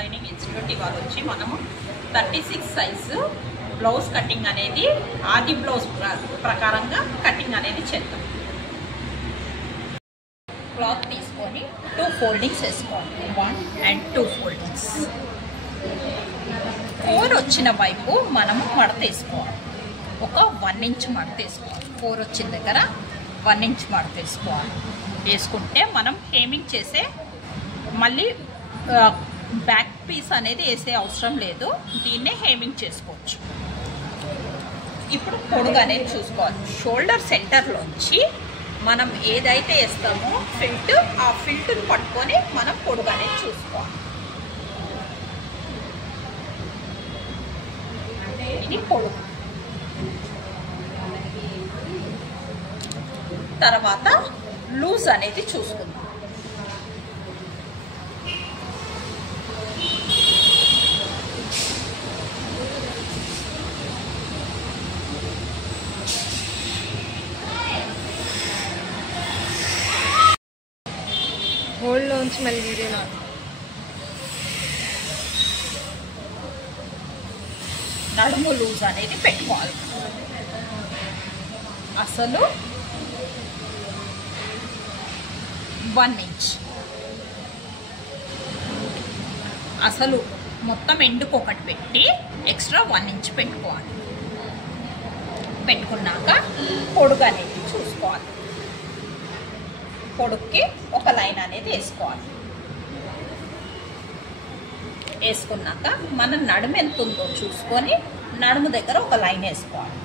Designing institute ఇవాళ వచ్చి మనము 36 సైజు బ్లౌజ్ కటింగ్ అనేది ఆది బ్లౌజ్ ప్రకారంగా కటింగ్ అనేది చేద్దాం. క్లాత్ తీసుకొని 2 ఫోల్డింగ్స్ వేసుకోవాలి. 1 and 2 ఫోల్డింగ్స్. 4 వచ్చిన వైపు మనము మడత వేసుకోవాలి. ఒక 1 ఇంచ్ మడత వేసుకోవాలి. 4 వచ్చిన దగ్గర 1 ఇంచ్ మడత వేసుకోవాలి. వేసుకుంటే మనం హేమింగ్ చేసే మళ్ళీ బ్యాక్ పీస్ అనేది వేసే అవసరం లేదు. దీన్నే హేమింగ్ చేసుకోవచ్చు. ఇప్పుడు పొడుగు అనేది చూసుకోవాలి. షోల్డర్ సెంటర్లోంచి మనం ఏదైతే వేస్తామో ఫిల్ట్, ఆ ఫిల్ట్ని పట్టుకొని మనం పొడుగు అనేది చూసుకోవాలి. ఇది పొడుగు. తర్వాత లూజ్ అనేది చూసుకుందాం. హోల్డ్ లోంచి మళ్ళీ వీడియోలో నడుము లూజ్ అనేది పెట్టుకోవాలి. అసలు 1 ఇంచ్, అసలు మొత్తం ఎండుకు ఒకటి పెట్టి ఎక్స్ట్రా 1 ఇంచ్ పెట్టుకోవాలి. పెట్టుకున్నాక పొడుగు అనేది చూసుకోవాలి. పొడుగుకి ఒక లైన్ అనేది వేసుకోవాలి. వేసుకున్నాక మన నడుము ఎంత ఉందో చూసుకొని నడుము దగ్గర ఒక లైన్ వేసుకోవాలి.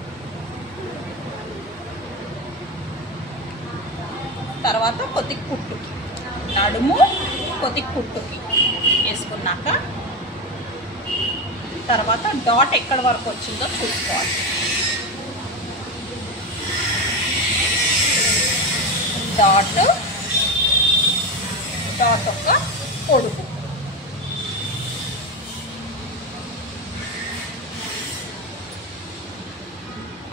తర్వాత కొద్ది కుట్టుకి, నడుము కొద్ది కుట్టుకి వేసుకున్నాక తర్వాత డాట్ ఎక్కడి వరకు వచ్చిందో చూసుకోవాలి. డాట్ ఒక పొడుగు.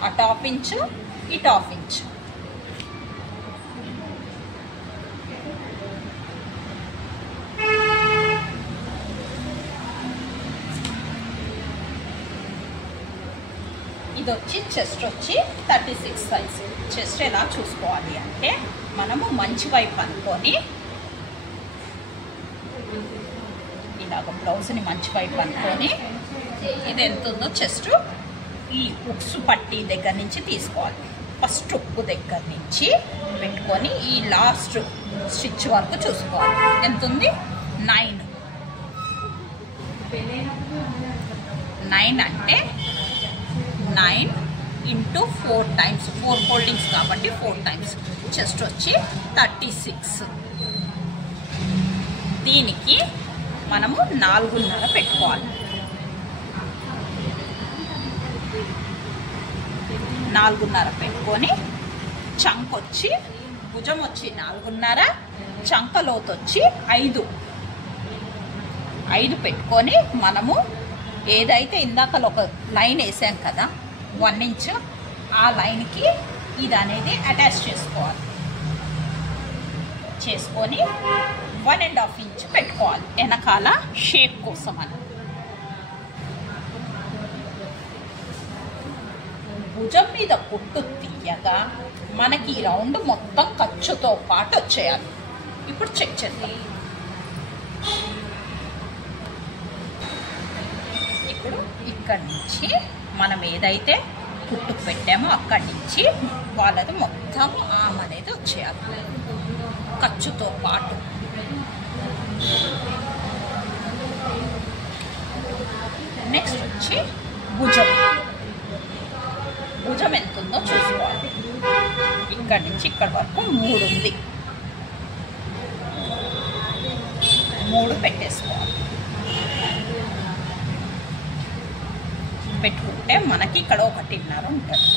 అటు హాఫ్ ఇంచు, ఇటు హాఫ్ ఇంచు. ఇది వచ్చి చెస్ట్ వచ్చి 36 సైజ్. చెస్ట్ ఎలా చూసుకోవాలి అంటే మనము మంచి వైపు అనుకొని ఇలాగ బ్లౌజ్ని మంచి వైపు అనుకొని ఇది ఎంత ఉందో చెస్ట్ ఈ ఉక్సు పట్టి దగ్గర నుంచి తీసుకోవాలి. ఫస్ట్ ఉక్కు దగ్గర నుంచి పెట్టుకొని ఈ లాస్ట్ స్టిచ్ వరకు చూసుకోవాలి. ఎంత ఉంది? 9. 9 అంటే 9 ఇంటూ 4 టైమ్స్, 4 ఫోల్డింగ్స్ కాబట్టి 4 టైమ్స్. చెస్ట్ వచ్చి 36. దీనికి మనము 4.5 పెట్టుకోవాలి. 4.5 పెట్టుకొని చంక వచ్చి భుజం వచ్చి 4.5, చంక లోతు వచ్చి 5 పెట్టుకొని మనము ఏదైతే ఇందాకలో ఒక లైన్ వేసాం కదా 1 ఇంచ్, ఆ లైన్కి ఇది అనేది అటాచ్ చేసుకోవాలి. చేసుకొని 1.5 ఇంచ్ పెట్టుకోవాలి వెనకాల షేప్ కోసం అని. భుజం మీద కుట్టు తీయగా మనకి ఈ రౌండ్ మొత్తం ఖర్చుతో పాటు వచ్చేయాలి. ఇప్పుడు చెక్ చేద్దాం. ఇప్పుడు ఇక్కడి నుంచి మనం ఏదైతే కుట్టుకు పెట్టామో అక్కడి నుంచి వాళ్ళది మొత్తం ఆమ్ అనేది వచ్చేయాలి ఖర్చుతో పాటు. నెక్స్ట్ వచ్చి భుజం. భుజం ఎంత ఉందో చూసుకోవాలి. ఇక్కడి నుంచి ఇక్కడి వరకు 3 ఉంది. 3 పెట్టేసుకోవాలి. పెట్టుకుంటే మనకి ఇక్కడ 1.5 ఉంటుంది.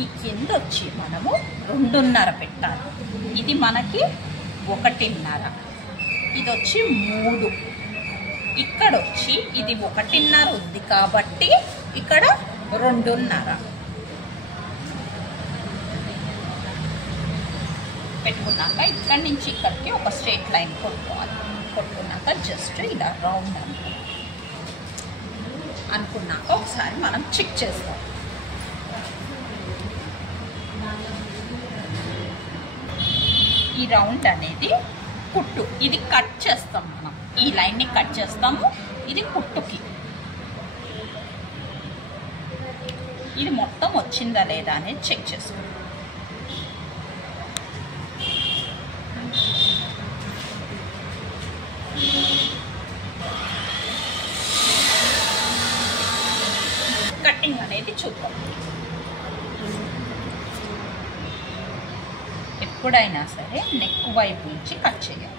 ఈ కింద వచ్చి మనము 2.5 పెట్టాలి. ఇది మనకి 1.5, ఇది వచ్చి 3. ఇక్కడ వచ్చి ఇది 1.5 ఉంది కాబట్టి ఇక్కడ 2.5 పెట్టుకున్నాక ఇక్కడి నుంచి ఇక్కడికి ఒక స్ట్రైట్ లైన్ కొట్టుకోవాలి. కొట్టుకున్నాక జస్ట్ ఇలా రౌండ్ అనుకున్నాక ఒకసారి మనం చెక్ చేస్తాం. ఈ రౌండ్ అనేది కుట్టు, ఇది కట్ చేస్తాం మనం, ఈ లైన్ని కట్ చేస్తాము. ఇది కుట్టుకి, ఇది మొత్తం వచ్చిందా లేదా అనేది చెక్ చేసుకోండి. కటింగ్ అనేది చూద్దాం. ఎప్పుడైనా సరే నెక్ వైపు నుంచి కట్ చేయాలి.